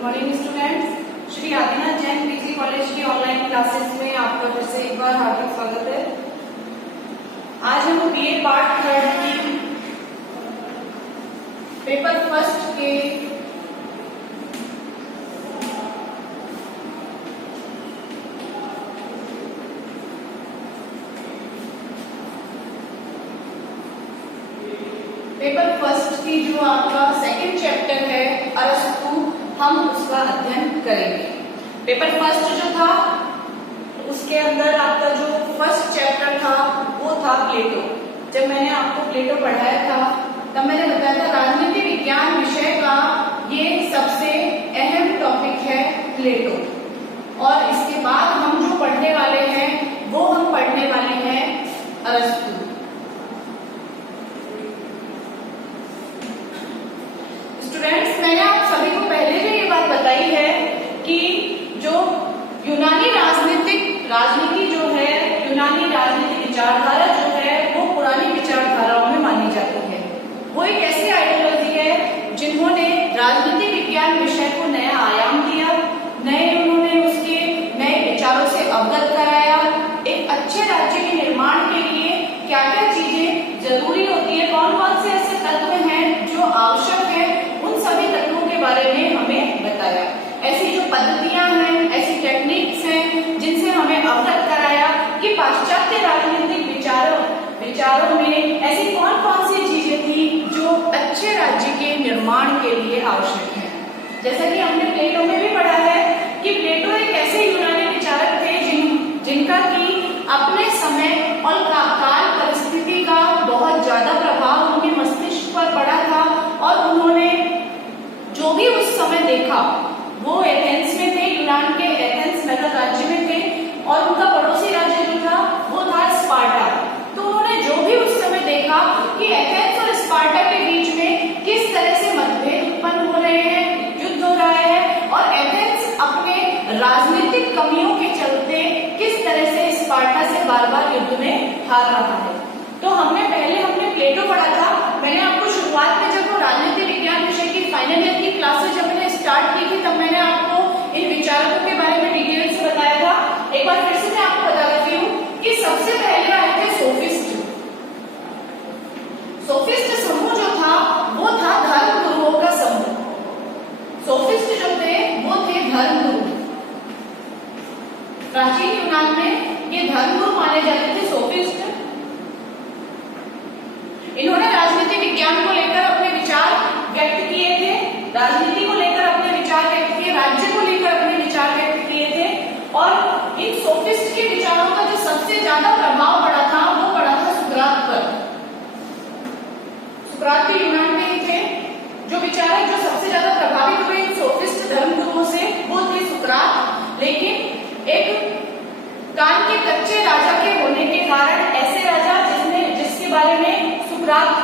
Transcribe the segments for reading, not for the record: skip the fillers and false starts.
Good morning students. Shri Adinath Jain PG college की online classes में आपका फिर से एक बार हार्दिक स्वागत है। आज हम बीए पार्ट 3 की पेपर फर्स्ट के जो आपका सेकंड चैप्टर है अरस्तु, हम उसका अध्ययन करेंगे। पेपर फर्स्ट जो था उसके अंदर आपका जो फर्स्ट चैप्टर था वो था प्लेटो। जब मैंने आपको प्लेटो पढ़ाया था तब मैंने बताया था राजनीति विज्ञान विषय का ये सबसे अहम टॉपिक है प्लेटो, और इसके बाद हम जो पढ़ने वाले हैं वो हम पढ़ने वाले हैं अरस्तु। स्टूडेंट्स, मैंने आप सभी को पहले भी ये बात बताई है कि जो यूनानी राजनीति जो है, यूनानी राजनीति विचारधारा जो है वो पुरानी विचारधाराओं में मानी जाती है। वो एक ऐसी आइडियोलॉजी है जिन्होंने राजनीति विज्ञान विषय को नया आयाम दिया, उन्होंने उसके नए विचारों से अवगत कराया। एक अच्छे राज्य के निर्माण के लिए क्या क्या चीजें जरूरी होती है, कौन कौन से ऐसे तत्व हैं जो आवश्यक है, उन सभी तत्वों के बारे में हमें बताया। ऐसी जो पद्धतियां हैं, ऐसी टेक्निक्स हैं जिनसे हमें अवगत कराया कि पाश्चात्य राजनीतिक विचारों में ऐसी कौन कौन सी चीजें थी जो अच्छे राज्य के निर्माण के लिए आवश्यक है। जैसा कि हमने प्लेटो में भी पढ़ा है कि प्लेटो एक ऐसे यूनानी विचारक थे जिनका कि अपने समय और काल परिस्थिति का बहुत ज्यादा प्रभाव उनके मस्तिष्क पर पड़ा था, और उन्होंने जो भी उस समय देखा वो एथेंस में थे, यूनान के एथेंस नगर राज्य में थे, और उनका पड़ोसी राज्य जो था वो था स्पार्टा। तो उन्होंने जो भी उस समय देखा कि एथेंस और स्पार्टा के बीच में किस तरह से मतभेद उत्पन्न हो रहे हैं, युद्ध हो रहा है, और एथेंस अपने राजनीतिक कमियों के चलते किस तरह से स्पार्टा से बार बार युद्ध में हार रहा है। तो हमने प्लेटो पढ़ा था। मैंने आपको शुरुआत में जब वो राजनीति विज्ञान विषय की फाइनल ईयर की क्लासेस जब मैंने स्टार्ट की थी तब मैंने आपको इन विचारकों के बारे में डिटेल से बताया था। एक बार फिर से मैं आपको बता देती हूँ कि सबसे पहले आए थे सोफिस्ट। सोफिस्ट समूह जो था वो था धर्म गुरुओं का समूह। सोफिस्ट जो थे वो थे धर्म गुरु। प्राचीन यूनान में ये धर्म गुरु माने जाते थे सोफिस्ट। इन्होंने राजनीति विज्ञान को लेकर अपने विचार व्यक्त किए थे, राजनीति को लेकर अपने विचार व्यक्त किए, राज्य को लेकर अपने विचार व्यक्त किए थे, और इन सोफिस्ट के विचारों का जो सबसे ज्यादा प्रभाव पड़ा था वो पड़ा था सुकरात पर। सुकरात के यूनान में ही थे। जो विचारक जो सबसे ज्यादा प्रभावित हुए इन सोफिस्ट धर्म गुरुओं से वो थे सुकरात। लेकिन एक कान के कच्चे राजा के होने के कारण, ऐसे राजा जिसके बारे में सुकरात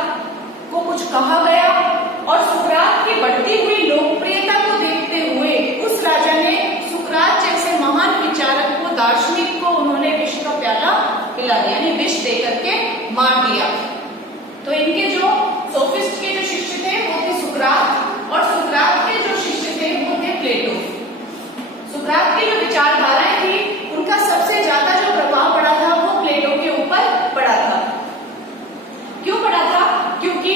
को कुछ कहा गया, और सुकरात की बढ़ती हुई लोकप्रियता को देखते हुए उस राजा ने सुकरात जैसे महान विचारक को, दार्शनिक को उन्होंने विष का प्याला पिला दिया, यानी विष देकर के मार दिया। तो इनके जो सोफिस्ट के जो शिष्य थे वो थे सुकरात, और सुकरात के जो शिष्य थे वो थे प्लेटो। सुकरात की जो विचारधाराएं थी उनका सबसे ज्यादा जो प्रभाव पड़ा था वो प्लेटो के ऊपर पड़ा था। क्यों पड़ा था? क्योंकि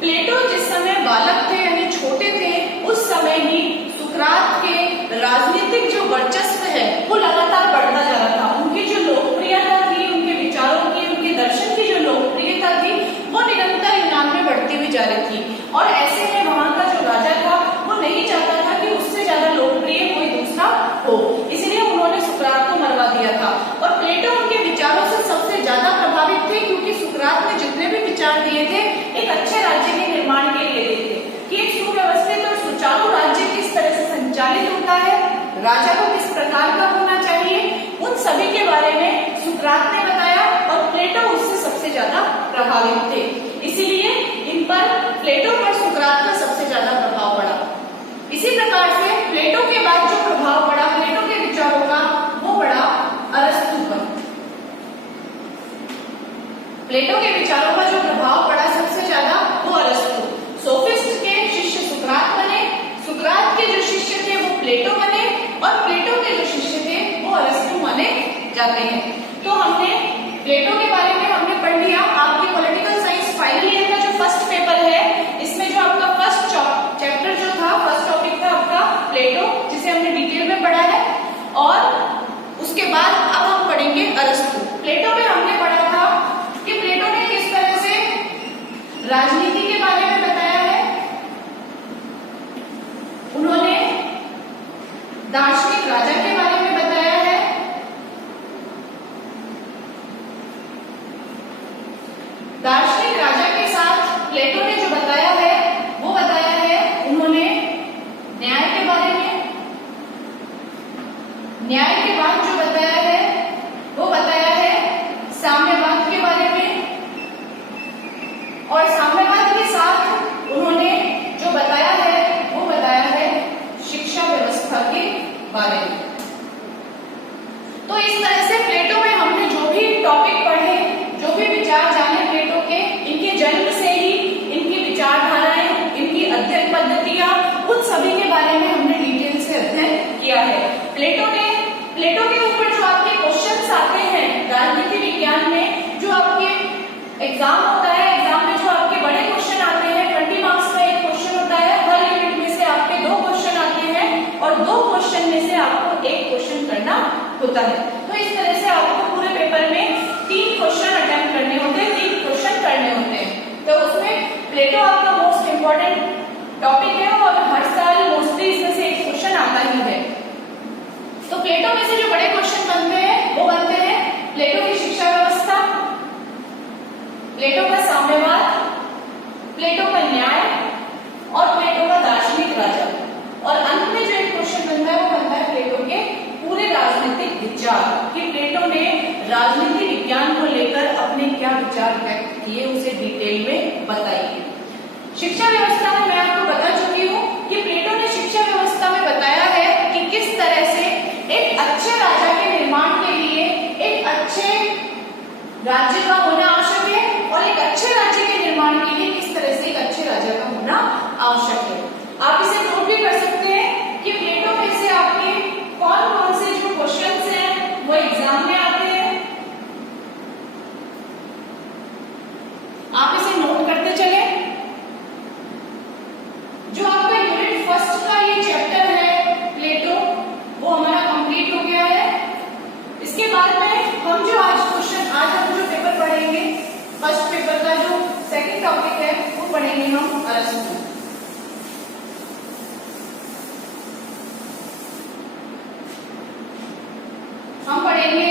प्लेटो जिस समय बालक थे यानी छोटे थे, उस समय ही सुकरात के राजनीतिक जो वर्चस्व है वो लगातार बढ़ता जा रहा था। उनकी जो लोकप्रियता थी, उनके विचारों की, उनके दर्शन की जो लोकप्रियता थी वो निरंतर यूनान में बढ़ती हुई जा रही थी, और ऐसे में वहां का जो राजा था वो नहीं चाहता था कि उससे ज्यादा लोकप्रिय कोई दूसरा हो, इसलिए उन्होंने सुकरात को मरवा दिया था। और प्लेटो उनके विचारों से सबसे ज्यादा प्रभावित थे, क्योंकि सुकरात ने जितने भी विचार दिए थे एक अच्छे राज्य के निर्माण के लिए दिए थे कि एक सुव्यवस्थित और सुचारू राज्य किस तरह से संचालित होता है, राजा को किस प्रकार का होना चाहिए, उन सभी के बारे में सुकरात ने बताया, और प्लेटो उससे सबसे ज्यादा प्रभावित थे। इसीलिए इन पर प्लेटो पर सुकरात का सबसे ज्यादा प्रभाव पड़ा। इसी प्रकार से प्लेटो के बाद जो प्रभाव पड़ा प्लेटो के विचारों का वो पड़ा अरस्तु पर। प्लेटो के विचारों का जो प्रभाव पड़ा सबसे ज्यादा वो अरस्तु। सोफिस्ट के शिष्य सुकरात बने। सुकरात के जो शिष्य प्लेटो बने और प्लेटो के जो शिष्य थे वो अरस्तु माने जाते हैं। तो हमने प्लेटो के बारे में हमने पढ़ लिया। आपके पॉलिटिकल साइंस फाइनल ईयर का जो फर्स्ट पेपर है, इसमें जो आपका फर्स्ट चैप्टर जो था, फर्स्ट टॉपिक था आपका प्लेटो, जिसे हमने डिटेल में पढ़ा है। और उसके बाद अब हम पढ़ेंगे अरस्तु। प्लेटो में हमने पढ़ा था कि प्लेटो ने किस तरह से राजनीति के बारे में बताया है। उन्होंने दार्शनिक राजा के बारे में बताया है, दार्शनिक राजा के साथ प्लेटो ने जो बताया है वो बताया है उन्होंने न्याय के बारे में। न्याय के बाद जो बताया है वो बताया है साम्यवाद के बारे में, और साम्यवाद के साथ उन्होंने जो बताया है वो बताया है शिक्षा व्यवस्था के बारे में। तो इस तरह से प्लेटो में हमने जो भी टॉपिक पढ़े, जो भी विचार जाने प्लेटो के, इनके जन्म से ही इनकी विचारधाराएं, इनकी अध्ययन पद्धतियां, उन सभी के बारे में हमने डिटेल से अध्ययन किया है। प्लेटो के ऊपर जो आपके क्वेश्चंस आते हैं राजनीति विज्ञान में, जो आपके एग्जाम होता है, एग्जाम में जो आपके बड़े क्वेश्चन आते हैं, 20 मार्क्स का एक क्वेश्चन होता है, हर यूनिट में से आपके 2 क्वेश्चन आते हैं और 2 क्वेश्चन में से आपको 1 क्वेश्चन करना होता है। तो इस तरह से आपको पूरे पेपर में 3 क्वेश्चन अटेम्प्ट करने होते हैं, 3 क्वेश्चन करने होते हैं। तो उसमें प्लेटो आपका मोस्ट इंपॉर्टेंट टॉपिक है और हर साल मोस्टली इसमें से एक क्वेश्चन आता ही है। तो प्लेटो में से जो बड़े क्वेश्चन बनते हैं वो बनते हैं प्लेटो की शिक्षा व्यवस्था, प्लेटो का साम्यवाद, प्लेटो का न्याय और प्लेटो का दार्शनिक राजा। और अंत में जो एक क्वेश्चन बनता है वो बनता है प्लेटो के पूरे राजनीतिक विचार, कि प्लेटो ने राजनीति विज्ञान को लेकर अपने क्या विचार व्यक्त किए, उसे डिटेल में बताइए। शिक्षा व्यवस्था में मैं आपको बता चुकी हूँ कि प्लेटो ने शिक्षा व्यवस्था में बताया है कि किस तरह से एक अच्छे राजा के निर्माण के लिए एक अच्छे राज्य का होना आवश्यक है, और एक अच्छे राज्य के निर्माण के लिए किस तरह से एक अच्छे राजा का होना आवश्यक है। आप इसे नोट भी कर सकते हैं कि प्लेटो में से आपके कौन कौन से जो क्वेश्चंस हैं वो एग्जाम में आते हैं। आप इसे नोट करते चले। जो आपका यूनिट फर्स्ट का ये चैप्टर है प्लेटो, वो हमारा कंप्लीट हो गया है। इसके बाद में हम जो आज हम जो पेपर पढ़ेंगे, फर्स्ट पेपर का जो सेकंड टॉपिक है वो पढ़ेंगे हम अरस्तु। हम पढ़ेंगे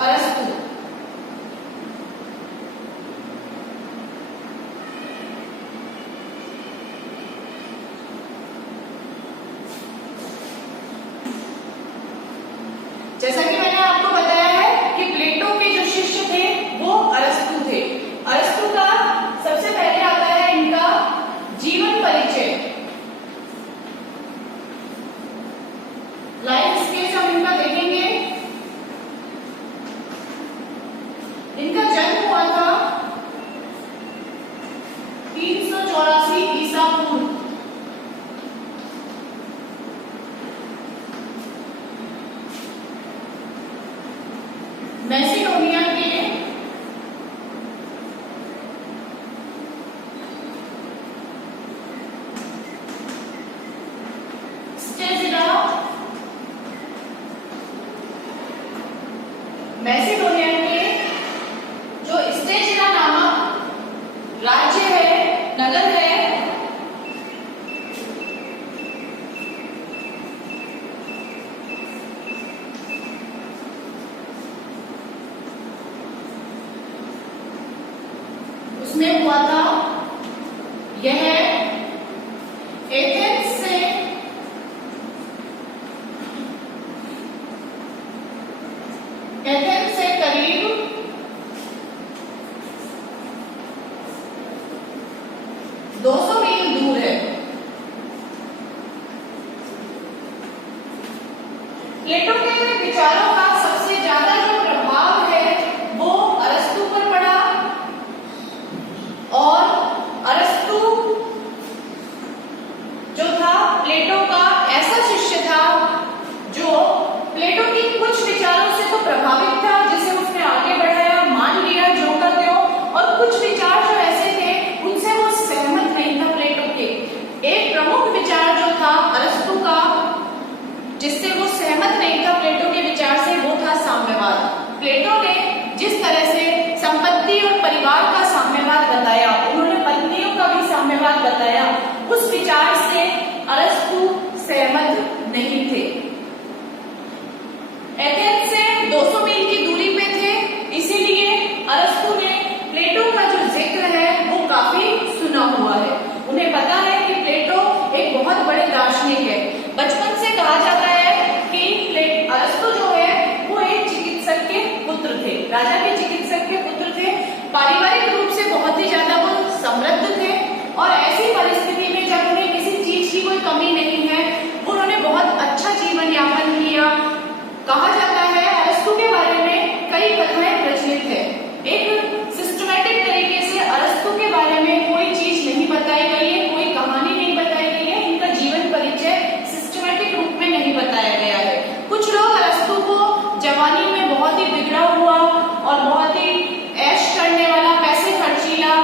अरस्तु। जैसा कि मैंने आपको बताया है कि प्लेटो के जो शिष्य थे वो अरस्तु थे। अरस्तु का सबसे पहले आता है इनका जीवन परिचय, लाइफ स्केच हम इनका देखेंगे। इनका जन्म हुआ था 384 ईसा पूर्व। मैसिडोनिया के स्टेजिडा, मैसिडोनिया के जो स्टेजिडा नामक राज्य है, नगर है, उसमें हुआ था। यह एथेंस से करीब 200 मील दूर है। प्लेटो के विचारों का सबसे ज्यादा जो प्रभाव है वो अरस्तु पर पड़ा, और अरस्तु जो था प्लेटो का ऐसा शिष्य था नहीं थे। एथेंस से 200 मील की दूरी पे थे, इसीलिए अरस्तु ने प्लेटो का जो जिक्र है वो काफी सुना हुआ है। उन्हें पता है कि प्लेटो एक बहुत बड़े दार्शनिक है। बचपन से कहा जाता है कि अरस्तु जो है वो एक चिकित्सक के पुत्र थे, राजा के चिकित्सक के पुत्र थे। पारिवारिक रूप से बहुत ही ज्यादा वो समृद्ध थे और ऐसी परिस्थिति में जब उन्हें किसी चीज की कोई कमी नहीं है, उन्होंने बहुत अच्छा जीवन यापन किया। कहा जाता है अरस्तु के बारे में कई कथाएं प्रचलित है। एक सिस्टमैटिक तरीके से अरस्तु के बारे में कोई चीज नहीं बताई गई है, कोई कहानी नहीं बताई गई है, इनका जीवन परिचय सिस्टमैटिक रूप में नहीं बताया गया है। कुछ लोग अरस्तु को जवानी में बहुत ही बिगड़ा हुआ और बहुत ही ऐश करने वाला, पैसे खर्चीला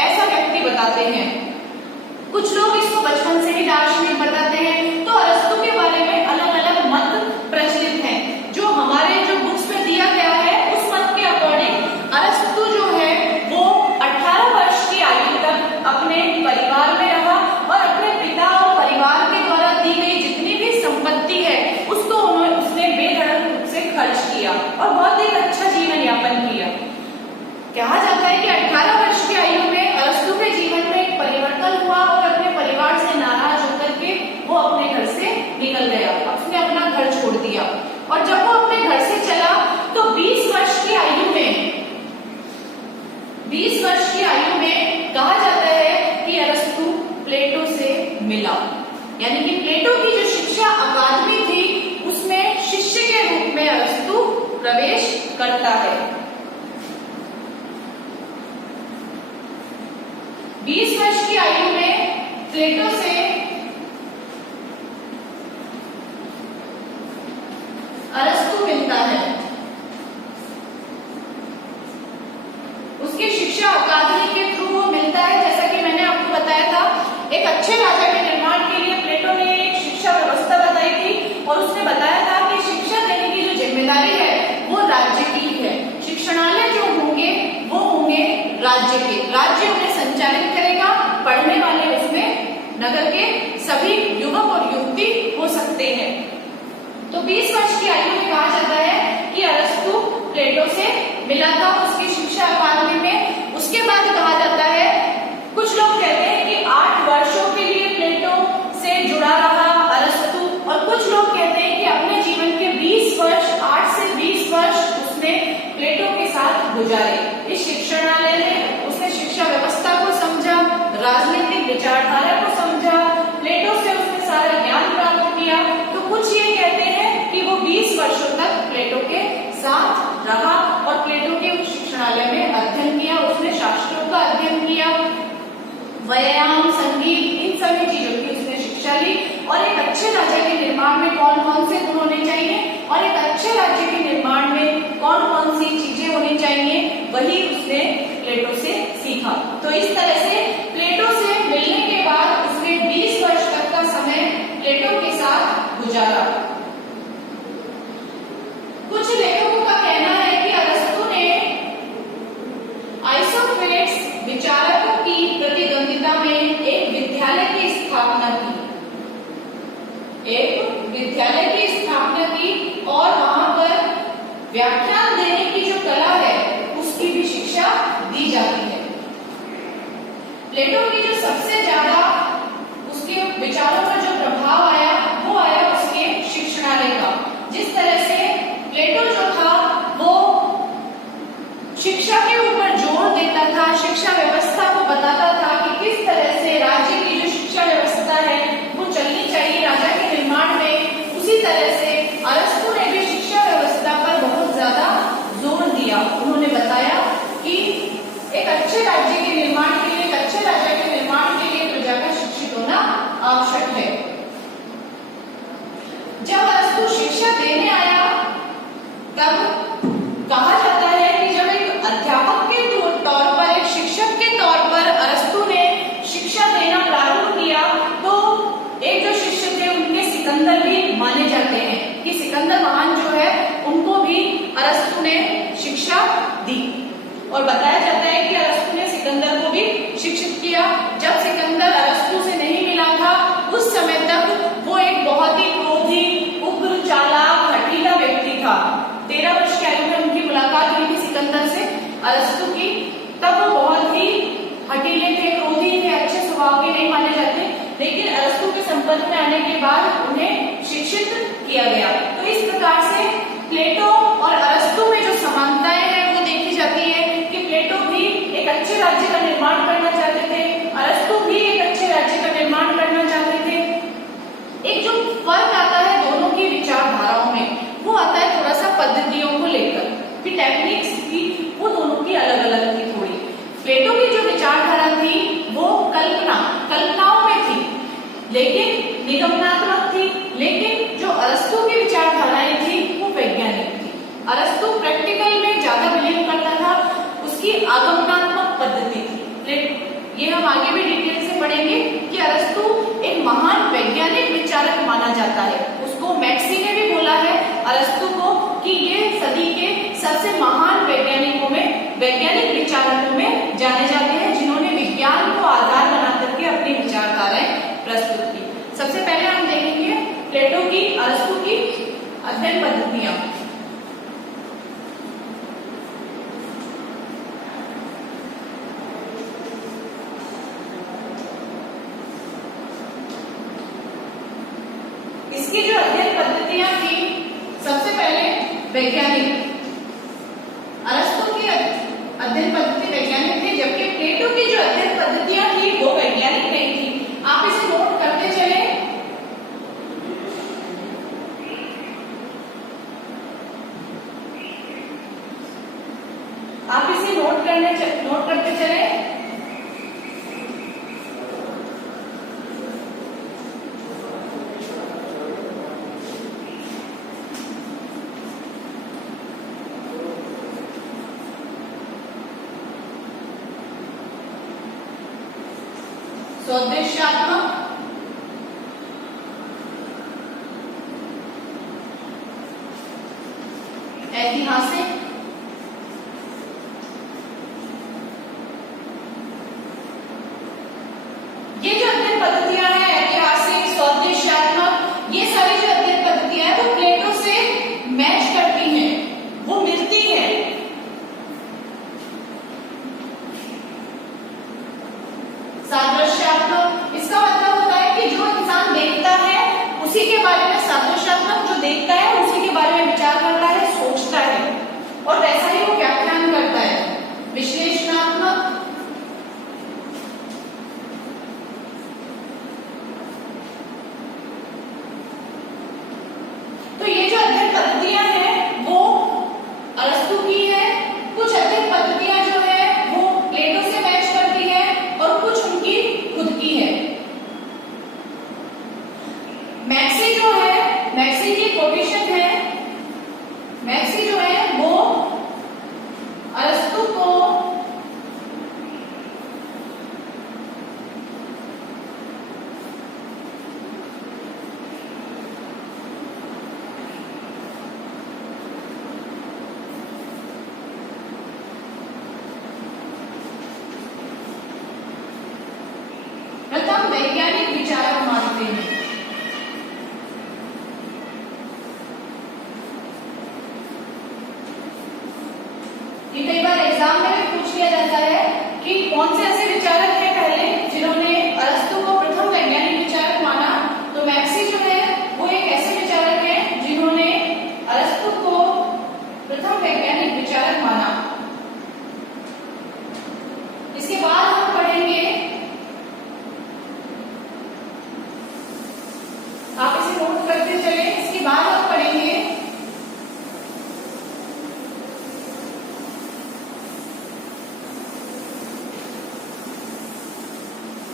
ऐसा व्यक्ति बताते हैं। कुछ लोग इसको बचपन से ही दार्शनिक बताते हैं। तो अरस्तु के बारे में अलग अलग मत प्रचलित हैं। जो हमारे जो बुक्स में दिया गया है उस मत के अकॉर्डिंग अरस्तु जो है वो 18 वर्ष की आयु तक अपने परिवार में रहा और अपने पिता और परिवार के द्वारा दी गई जितनी भी संपत्ति है उसको उसने बेधड़क रूप से खर्च किया और बहुत ही अच्छा जीवन यापन किया। कहा जाता है कि 18 वर्ष की आयु में अरस्तु के जीवन में एक परिवर्तन हुआ और अपने परिवार से नाराज होकर के वो अपने घर से निकल गया, उसने अपना घर छोड़ दिया। और जब वो अपने घर से चला तो 20 वर्ष की आयु में कहा जाता है कि अरस्तु प्लेटो से मिला, यानी कि प्लेटो की जो शिक्षा अकादमी थी उसमें शिष्य के रूप में अरस्तु प्रवेश करता है। 20 वर्ष की आयु में प्लेटो से अरस्तु मिलता है। उसकी शिक्षा अकादमी के थ्रू वो मिलता है। जैसा कि मैंने आपको बताया था, एक अच्छे राजा के निर्माण के लिए प्लेटो ने एक शिक्षा व्यवस्था बताई थी और उसने बताया था कि शिक्षा देने की जो जिम्मेदारी है वो राज्य की है। शिक्षणालय जो होंगे वो होंगे राज्य के, राज्य उन्हें संचालित करेगा, पढ़ने वाले उसमें नगर के सभी युवक और युवती हो सकते हैं। तो 20 वर्ष की आयु में कहा जाता है कि अरस्तु प्लेटो से मिला था उसकी शिक्षा अकादमी में। उसके बाद कहा जाता है, कुछ लोग कहते हैं कि 8 वर्षों के लिए प्लेटो से जुड़ा रहा अरस्तु और कुछ लोग कहते हैं कि अपने जीवन के 20 वर्ष 8 से 20 वर्ष उसने प्लेटो के साथ गुजारे। इस शिक्षणालय में उसने शिक्षा व्यवस्था को समझा, राजनीतिक विचारधारा को समझा, प्लेटो से उसने सारा ज्ञान प्राप्त किया। तो कुछ ये कहते हैं कि वो 20 वर्षों तक प्लेटो के साथ रहा और प्लेटो के उस शिक्षणालय में अध्ययन किया। उसने शास्त्रों का अध्ययन किया, व्यायाम, संगीत, इन सभी चीजों की उसने शिक्षा ली। और एक अच्छे राज्य के निर्माण में कौन कौन से गुण होने चाहिए और एक अच्छे राज्य के निर्माण में कौन कौन सी चीजें होनी चाहिए, वही उसने प्लेटो से सीखा। तो इस तरह से प्लेटो से मिलने के बाद उसने 20 वर्ष तक का समय प्लेटो के साथ गुजारा। कुछ लेखकों का कहना है कि अरस्तु ने आइसोक्रेट्स विचारकों की प्रतिद्वंदिता में एक विद्यालय की स्थापना की, और वहां पर व्याख्यान देने की जो कला है उसकी भी शिक्षा दी जाती है। प्लेटो की जो सबसे ज्यादा उसके विचारों पर जो प्रभाव आया वो आया उसके शिक्षणालय का। जिस तरह से प्लेटो जो था वो शिक्षा के ऊपर जोर देता था, शिक्षा व्यवस्था को बताता था कि किस तरह से राज्य की जो शिक्षा व्यवस्था है वो चलनी चाहिए राजा के निर्माण में। उसी तरह से अरस्तु ने भी शिक्षा व्यवस्था पर बहुत ज्यादा जोर दिया। उन्होंने बताया कि एक अच्छे राज्य के निर्माण के लिए, एक अच्छे राजा के निर्माण के लिए प्रजा का शिक्षित होना आवश्यक है। जब अरस्तु शिक्षा देने आया तब कहा जाता है कि जब एक अध्यापक के तौर पर, एक शिक्षक के तौर पर अरस्तु ने शिक्षा देना प्रारंभ किया तो एक जो शिष्य थे उनके सिकंदर भी माने जाते हैं कि सिकंदर महान जो है उनको भी अरस्तु ने शिक्षा दी। और बताया जाता है कि अरस्तु ने सिकंदर को भी शिक्षित किया। जब सिकंदर अरस्तु से नहीं मिला था उस समय तक वो एक बहुत ही क्रोधी, संबंध में आने के बाद उन्हें शिक्षित किया गया। तो इस प्रकार से प्लेटो और अरस्तु में जो समानताएं हैं वो देखी जाती है कि प्लेटो भी एक अच्छे राज्य का निर्माण करना चाहते थे, अरस्तु भी एक अच्छे राज्य का निर्माण करना चाहते थे। एक जो फर्क आता है दोनों की विचारधाराओं में वो आता है थोड़ा सा पद्धतियों को लेकर, कि टेक्निक्स भी वो दोनों की अलग अलग थी थोड़ी। प्लेटो की जो विचारधारा थी वो कल्पनाओं में थी, लेकिन निगमनात्मक थी, लेकिन जो अरस्तु की विचारधाराएं थी वो वैज्ञानिक थी। अरस्तु प्रैक्टिकल में ज्यादा बिलीव करता था, उसकी आगमनात्मक पद्धति थी। ये हम आगे भी डिटेल से पढ़ेंगे कि अरस्तु एक महान वैज्ञानिक विचारक माना जाता है। उसको मैक्सी ने भी बोला है अरस्तु को कि ये सदी के सबसे महान वैज्ञानिक विचारकों में जाने जाते हैं, जिन्होंने विज्ञान को आधार बना करके अपनी विचारधाराएं प्रस्तुत की। सबसे पहले हम देखेंगे प्लेटो की, अरस्तु की अध्ययन पद्धतियां। इसकी जो अध्ययन पद्धतियां थी, सबसे पहले वैज्ञानिक। अरस्तु की अध्ययन पद्धति वैज्ञानिक थी, जबकि प्लेटो की जो अध्ययन पद्धतियां थी वो वैज्ञानिक नहीं थी। आप इसे नोट करते चले। आप इसे नोट करते चले। स्वोद्देश्यात्मक, ऐतिहासिक, ये जो अध्ययन पद्धतियां हैं, ऐतिहासिक, स्वोद्देश्यात्मक, ये सारी जो अध्ययन पद्धतियां हैं वो प्लेटो से मैच करती हैं, वो मिलती हैं। सादृश्यात्मक, इसका मतलब होता है कि जो इंसान देखता है उसी के बारे में, सादृश्यात्मक जो देखता है उसी के बारे में विचार करता है, सोचता है, और वैसा ही वो व्याख्यान करता है। विश्लेषणात्मक, तो ये जो अध्ययन पद्धतियां हैं वो अरस्तु की है। कुछ अध्ययन पद्धतियां जो है वो प्लेटो से मैच करती है और कुछ उनकी खुद की है। मैक्सी जो है, मैक्सी की कोटेशन है, मैक्सी जो है वो अरस्तु को प्रथम वैज्ञानिक विचारक मानते हैं। ये कई बार एग्जाम में भी पूछ लिया जाता है कि कौन से ऐसे विचारक हैं पहले जिन्होंने अरस्तु को प्रथम वैज्ञानिक विचारक माना। तो मैक्सी जो है वो एक ऐसे विचारक है जिन्होंने अरस्तु को प्रथम वैज्ञानिक विचारक माना। इसके बाद हम पढ़ेंगे, आप इसे नोट करते चले। इसके बाद हम पढ़ेंगे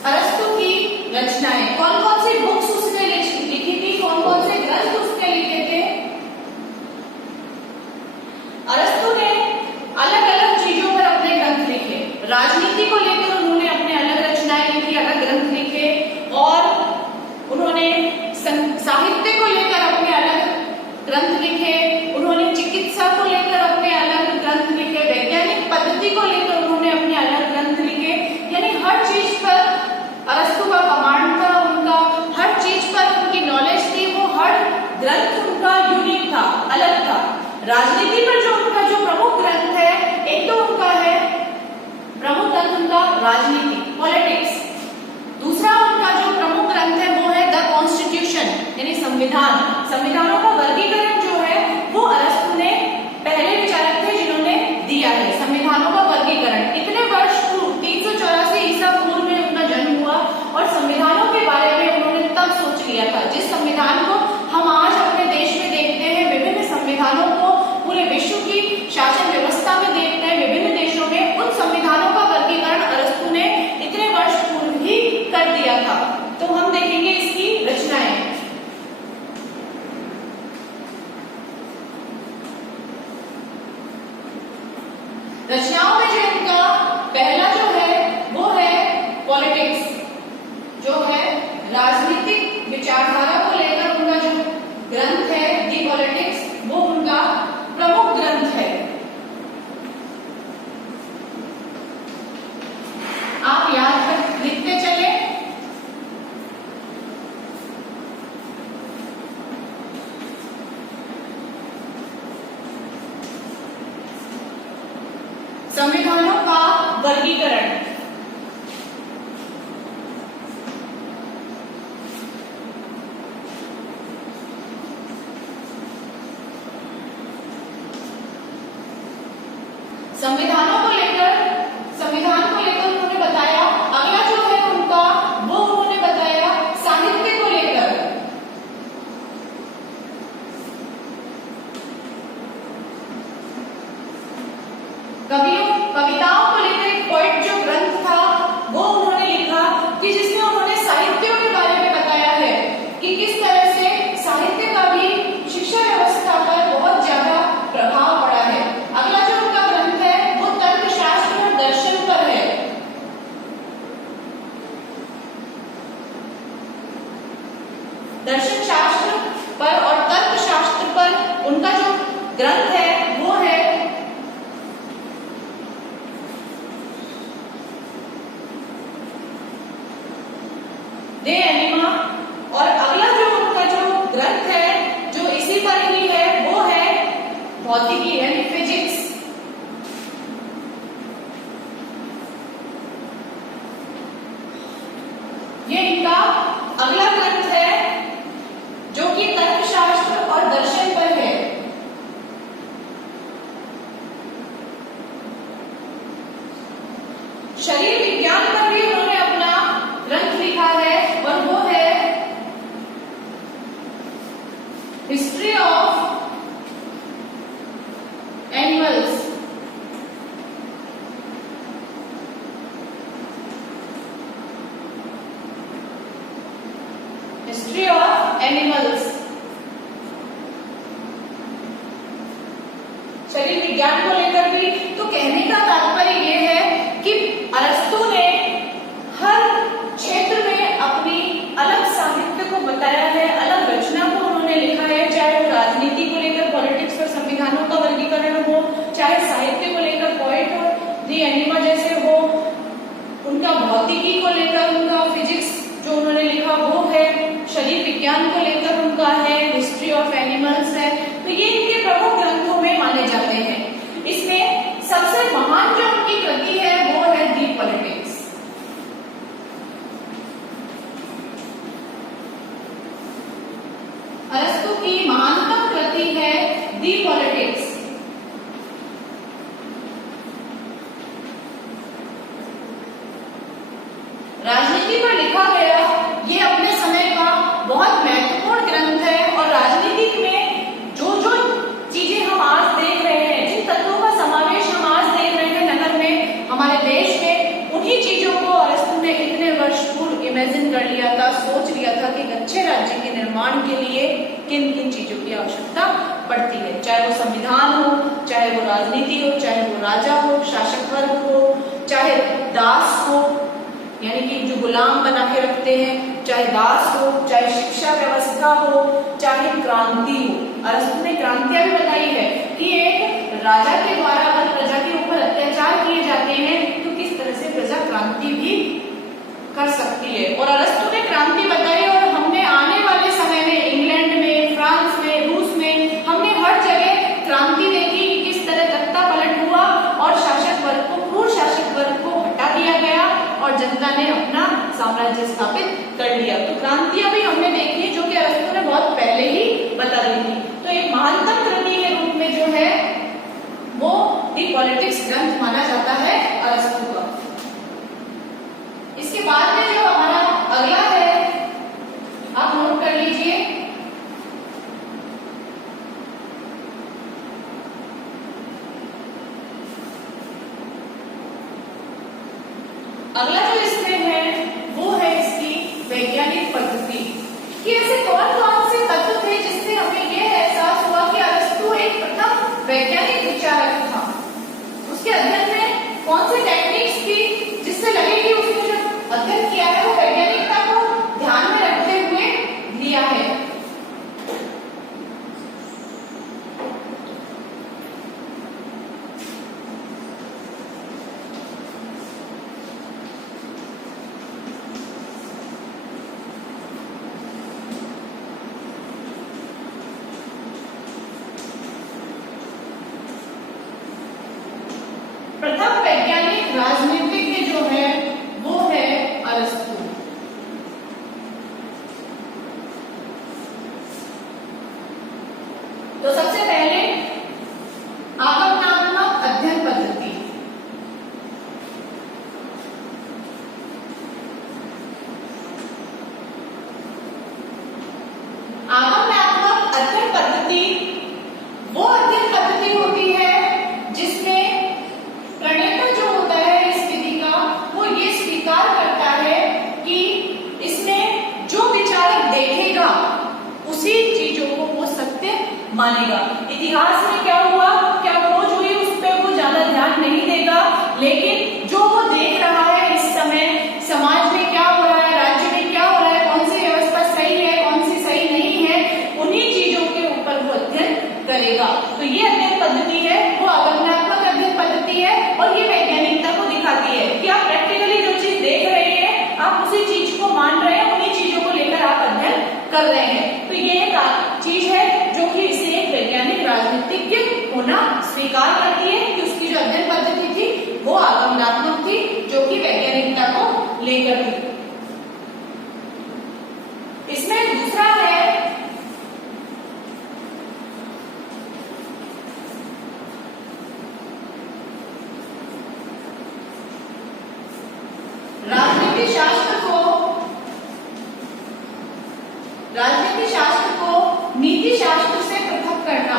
अरस्तु की रचनाएं। कौन कौन सी बुक्स उसने लिखी थी, कौन कौन से ग्रंथ उसने लिखे थे। अरस्तु ने अलग अलग चीजों पर अपने ग्रंथ लिखे। राजनीति को लेकर उन्होंने अपने अलग रचनाएं लिखी, अलग ग्रंथ लिखे, और उन्होंने साहित्य को लेकर अपने अलग ग्रंथ लिखे। उन्होंने चिकित्सा को लेकर अपने अलग ग्रंथ लिखे, वैज्ञानिक पद्धति को लेकर उन्होंने अपने अलग ग्रंथ लिखे। यानी हर चीज पर अरस्तु का कमांड था, उनका हर चीज पर उनकी नॉलेज थी, वो हर ग्रंथ उनका यूनिक था, अलग था। राजनीति पर जो उनका जो प्रमुख ग्रंथ है, एक तो उनका है प्रमुख ग्रंथ उनका राजनीति, पॉलिटिक्स। दूसरा उनका जो प्रमुख ग्रंथ है वो है द संविधानों का वर्गीकरण जो है वो अरस्तु ने पहले विचारक थे जिन्होंने दिया है। संविधानों का वर्गीकरण इतने वर्ष पूर्व 384 ईसा पूर्व में उनका जन्म हुआ और संविधानों के बारे में उन्होंने तब सोच लिया था। जिस संविधान को हम आज अपने देश में देखते हैं, विभिन्न संविधानों को पूरे विश्व की शासन व्यवस्था में देखते हैं विभिन्न देशों में, उन संविधानों का वर्गीकरण अरस्तु ने इतने वर्ष पूर्व ही कर दिया था। तो हम देखेंगे इसकी रचनाएं। रचनाओं में जो इनका पहला जो है वो है पॉलिटिक्स, जो है राजनीतिक विचारधारा को लेकर उनका जो ग्रंथ है दी पॉलिटिक्स, वो उनका प्रमुख ग्रंथ है। आप याद कर लिखते चले। संविधानों का वर्गीकरण। संविधान को लेकर उन्होंने बताया। अगला जो है उनका वो उन्होंने बताया साहित्य को लेकर। कविताओं को लेकर एक पोएट जो ग्रंथ था वो उन्होंने लिखा कि जिसमें उन्होंने साहित्यों के बारे में बताया है कि किस तरह से साहित्य का भी शिक्षा व्यवस्था पर बहुत ज्यादा प्रभाव पड़ा है। अगला जो उनका ग्रंथ है वो तर्कशास्त्र और दर्शन पर है। दर्शन शास्त्र पर और तर्कशास्त्र पर उनका जो ग्रंथ है वो है दे एनिमा। और अगला जो उनका जो ग्रंथ है जो इसी पर ही है वो है भौतिकी यानी फिजिक्स। ये इनका अगला ग्रंथ है जो कि तर्कशास्त्र और दर्शन पर है। शरीर विज्ञान पर भी उन्होंने अपना ग्रंथ लिखा है और वो है history of animals. History of animals शरीर विज्ञान को लेकर भी। तो कहने का तात्पर्य ये है कि अरस्तु ने हर क्षेत्र में अपनी अलग साहित्य को बताया है, अलग रचना को उन्होंने लिखा है, चाहे वो राजनीति को लेकर पॉलिटिक्स पर संविधानों का वर्गीकरण हो, चाहे साहित्य को लेकर पोएट हो दी एनिमा जैसे हो, उनका भौतिकी को लेकर उनका फिजिक्स जो उन्होंने लिखा वो है, शरीर विज्ञान को लेकर उनका है हिस्ट्री ऑफ एनिमल्स है। तो ये इनके प्रमुख ग्रंथों में माने जाते हैं। इसमें सबसे महान जो उनकी कृति है वो है दी पॉलिटिक्स। अरस्तु की महानतम कृति है दी पॉलिटिक्स। राजनीति पर लिखा गया ये अपने समय का बहुत महत्वपूर्ण ग्रंथ है और राजनीति में जो जो चीजें हम आज देख रहे हैं, जिन तत्वों का समावेश हम आज देख रहे हैं नगर में, हमारे देश में, उन्हीं चीजों को अरस्तु ने इतने वर्ष पूर्व इमेजिन कर लिया था, सोच लिया था कि एक अच्छे राज्य के निर्माण के लिए किन किन चीजों की आवश्यकता पड़ती है। चाहे वो संविधान हो, चाहे वो राजनीति हो, चाहे वो राजा हो, शासक वर्ग हो, चाहे दास हो यानी कि जो गुलाम बना के रखते हैं, चाहे दास हो, चाहे शिक्षा व्यवस्था हो, चाहे क्रांति हो। अरस्तु ने क्रांतियां भी बताई है कि एक राजा के द्वारा अगर प्रजा के ऊपर अत्याचार किए जाते हैं तो किस तरह से प्रजा क्रांति भी कर सकती है। और अरस्तु ने क्रांति बताई और हमने आने वाले समय में इंग्लैंड में, फ्रांस में, रूस में, हमने हर जगह क्रांति देखी कि किस तरह तख्ता पलट हुआ और शासक वर्ग को, क्रूर शासक वर्ग को हटा दिया गया और जनता ने अपना साम्राज्य स्थापित कर लिया। तो क्रांतियां भी हमने देखी जो कि अरस्तु ने बहुत पहले ही अगला जो इसमें है वो है इसकी वैज्ञानिक पद्धति कि ऐसे कौन कौन से तत्व थे जिससे हमें यह एहसास हुआ कि अरस्तु एक प्रथम वैज्ञानिक विचारक था। उसके अध्ययन में कौन सी टेक्निक्स थी जिससे लगे कि उसने जो अध्ययन किया है वो वैज्ञानिकता को ध्यान में रखते हुए लिया है। प्रथम वैज्ञानिक राजनीतिज्ञ जो है वो है अरस्तु। तो सबसे पहले आगमनात्मक अध्ययन पद्धति। आगमनात्मक अध्ययन पद्धति वो अध्ययन पद्धति होती है जिसमें प्रणेता जो होता है इस विधि का वो ये स्वीकार करता है कि इसमें जो विचारक देखेगा उसी चीजों को वो सत्य मानेगा। इतिहास में क्या हुआ, क्या खोज हुई, उस पर वो ज्यादा ध्यान नहीं देगा, लेकिन जो वो देख रहा है इस समय समाज में क्या हो रहा है, राज्य में क्या हो रहा है, कौन सी व्यवस्था सही है, कौन सी सही नहीं है, उन्हीं चीजों के ऊपर वो अध्ययन करेगा। तो ये अध्ययन पद्धति है वो आगमनात्मक अध्ययन पद्धति है और ये वैज्ञानिकता को दिखाती है कि आप प्रैक्टिकली जो चीज देख रहे हैं आप उसी चीज को मान रहे हैं, उन्हीं चीजों को लेकर आप अध्ययन कर रहे हैं। तो ये एक चीज है जो कि इसे एक वैज्ञानिक राजनीतिज्ञ होना स्वीकार करती है कि उसकी जो अध्ययन पद्धति थी वो आगमनात्मक थी, जो कि वैज्ञानिकता को लेकर थी। इसमें दूसरा है राजनीति शास्त्र को नीति शास्त्र से पृथक करना।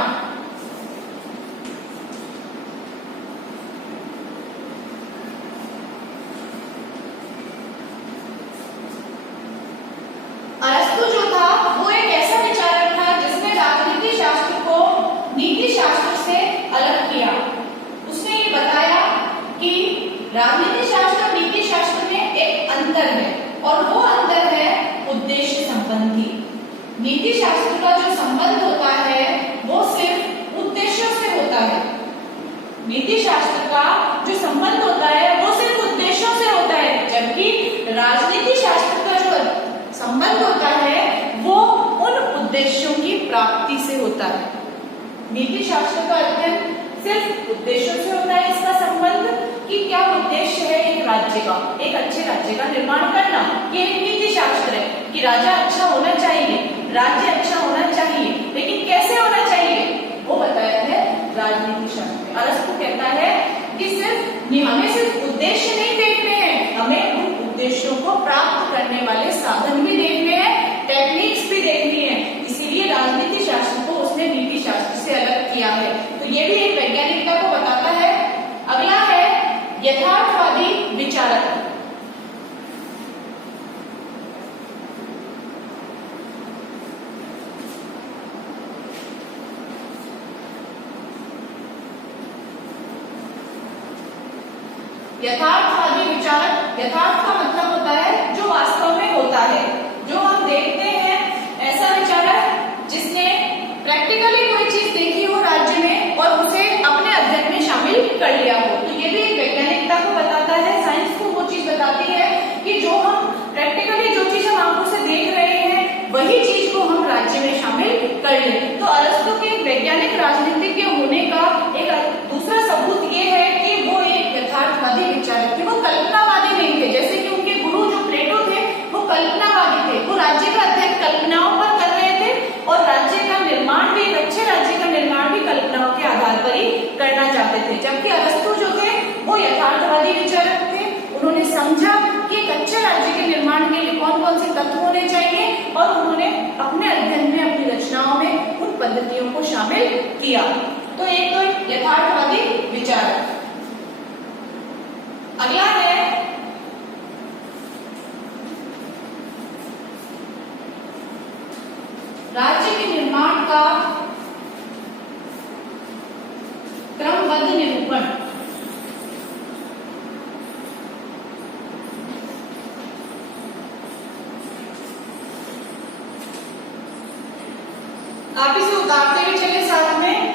अरस्तु जो था वो एक ऐसा विचारक था जिसने राजनीति शास्त्र को नीति शास्त्र से अलग किया। उसने ये बताया कि राजनीति शास्त्र और नीति शास्त्र में एक अंतर है और वो अंतर है उद्देश्य संबंधी। नीति शास्त्र का जो संबंध होता है वो सिर्फ उद्देश्यों से होता है। नीति शास्त्र का जो संबंध होता है वो सिर्फ उद्देश्यों से होता है, जबकि राजनीति शास्त्र का जो संबंध होता है वो उन उद्देश्यों की प्राप्ति से होता है। नीति शास्त्र का अध्ययन सिर्फ उद्देश्यों से होता है, इसका संबंध कि क्या उद्देश्य है एक राज्य का, एक अच्छे राज्य का निर्माण करना, ये एक नीति शास्त्र है कि राजा अच्छा होना चाहिए, राज्य अच्छा होना चाहिए, लेकिन कैसे होना चाहिए वो बताया है राजनीति शास्त्र। अरस्तु कहता है कि हमें सिर्फ उद्देश्य नहीं देखने हैं, हमें उन उद्देश्यों को प्राप्त करने वाले साधन भी देखने हैं, टेक्निक्स भी देखनी है। इसीलिए राजनीति शास्त्र को उसने नीति शास्त्र से अलग किया है। तो ये भी एक वैज्ञानिकता को बताता है। अगला है यथार्थवादी विचारक। यथार्थवादी विचारक, यथार्थ का मतलब होता है जो वास्तव में होता है, जो हम देखते हैं, ऐसा विचारक जिसने प्रैक्टिकली कोई चीज देखी हो राज्य में और उसे अपने अध्ययन में शामिल कर लिया हो। तो ये भी एक वैज्ञानिकता को बताता है, साइंस को वो चीज बताती है कि जो हम प्रैक्टिकली जो चीज हम आंखों से देख रहे हैं वही चीज को हम राज्य में शामिल कर लें। तो अरस्तु के वैज्ञानिक राजनीतिज्ञ होने का एक दूसरा सबूत ये है कि वो एक यथार्थवादी विचारक थे, वो कल्पनावादी नहीं थे। जैसे कि उनके गुरु जो प्लेटो थे वो कल्पनावादी थे, वो राज्य का अध्ययन कल्पनाओं पर कर रहे थे और राज्य का निर्माण भी, एक अच्छे राज्य का निर्माण भी कल्पनाओं के आधार पर ही करना चाहते थे। जबकि अरस्तु जो थे वो यथार्थवादी विचारक थे। उन्होंने समझा कि एक अच्छे राज्य के निर्माण के लिए कौन कौन से तत्व होने चाहिए और उन्होंने अपने अध्ययन में, अपनी रचनाओं में उन पद्धतियों को शामिल किया। तो एक तो यथार्थवादी विचारक। अगला है का क्रमबद्ध निरूपण। आप इसे उतारते हुए चले साथ में।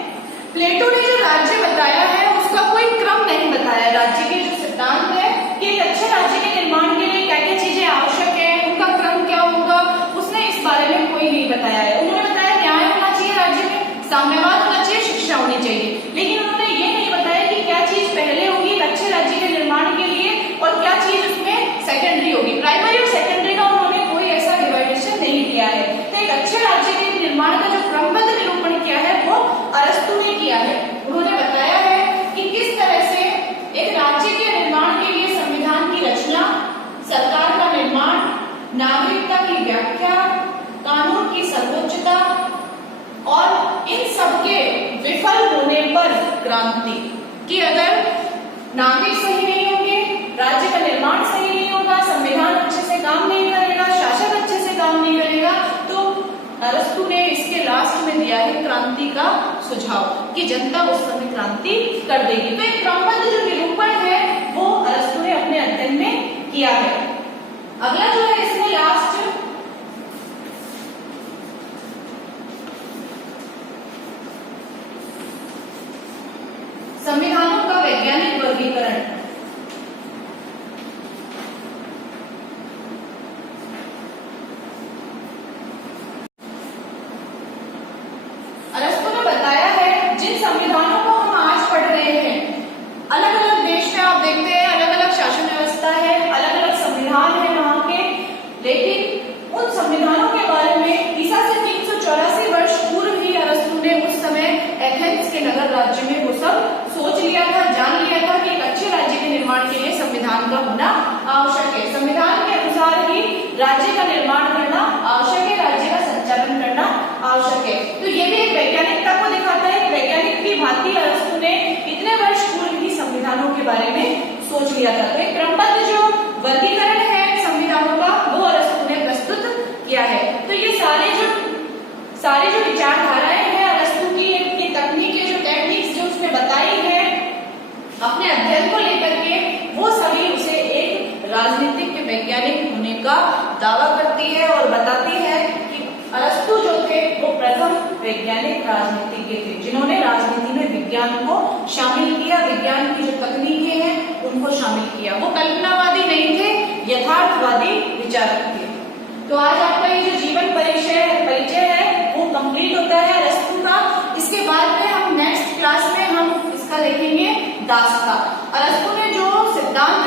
प्लेटो ने जो राज्य बताया है उसका कोई क्रम नहीं बताया। राज्य के जो सिद्धांत है कि एक अच्छे राज्य के निर्माण के लिए क्या क्या चीजें आवश्यक है, उनका क्रम क्या होगा, उसने इस बारे में कोई नहीं बताया है। उन्होंने बताया न्याय होना चाहिए राज्य में, साम्यवाद होना चाहिए, शिक्षा होनी चाहिए, लेकिन उन्होंने ये नहीं बताया कि क्या चीज पहले होगी एक अच्छे राज्य के निर्माण के लिए और क्या चीज उसमें सेकेंडरी होगी। प्राइमरी और सेकेंडरी का उन्होंने कोई ऐसा डिवाइडेशन नहीं किया है। तो एक अच्छे राज्य के निर्माण का जो क्रमबद्ध निरूपण किया है वो अरस्तु ने किया है। उन्होंने बताया है कि किस तरह से एक राज्य के निर्माण के लिए संविधान की रचना, सरकार का निर्माण, नागरिकता की व्याख्या, कानून की सर्वोच्चता और इन सबके विफल होने पर क्रांति, कि अगर नागरिक सही नहीं होंगे, राज्य का निर्माण सही नहीं होगा, संविधान अच्छे से काम नहीं करेगा, शासक अच्छे से काम नहीं करेगा, तो अरस्तु ने इसके लास्ट में दिया है क्रांति का सुझाव कि जनता उस समय क्रांति कर देगी। तो एक क्रमबद्ध जो निरूपण है वो अरस्तु ने अपने अध्ययन में किया है। अगला जो है इसमें लास्ट संविधानों का वैज्ञानिक वर्गीकरण। अरस्तु ने बताया है जिन संविधानों को हम आज पढ़ रहे हैं, अलग अलग देश में आप देखते हैं अलग अलग शासन व्यवस्था है, अलग अलग संविधान है वहां के, लेकिन उन संविधानों के बारे में ईसा से 384 वर्ष पूर्व ही अरस्तु ने उस समय एथेंस के नगर राज्य में वो सब सोच लिया था, जान लिया था कि एक अच्छे राज्य के निर्माण के लिए संविधान का होना आवश्यक है। संविधान के अनुसार ही राज्य का निर्माण करना आवश्यक है, राज्य का संचालन करना आवश्यक है। तो ये भी एक वैज्ञानिकता को दिखाता है। वैज्ञानिक की भांति अरस्तु ने इतने वर्ष पूर्व ही संविधानों के बारे में सोच लिया था। तो एक क्रमबद्ध जो वर्गीकरण है संविधानों का वो अरस्तु ने प्रस्तुत किया है। तो ये सारे जो विचारधाराएं हैं अरस्तु की तकनीकें, जो टेक्निक्स जो उसने बताई है अपने अध्ययन को लेकर के, वो सभी उसे एक राजनीतिक वैज्ञानिक होने का दावा करती है और बताती है कि अरस्तु जो थे वो प्रथम वैज्ञानिक राजनीतिज्ञ थे जिन्होंने राजनीति में विज्ञान को शामिल किया, विज्ञान की जो तकनीकें हैं उनको शामिल किया। वो कल्पनावादी नहीं थे, यथार्थवादी विचारक थे। तो आज आपका ये जो जीवन परिचय है वो कंप्लीट होता है अरस्तु का। इसके बाद में हम नेक्स्ट क्लास में हम इसका देखेंगे दास का। अरस्तु ने जो सिद्धांत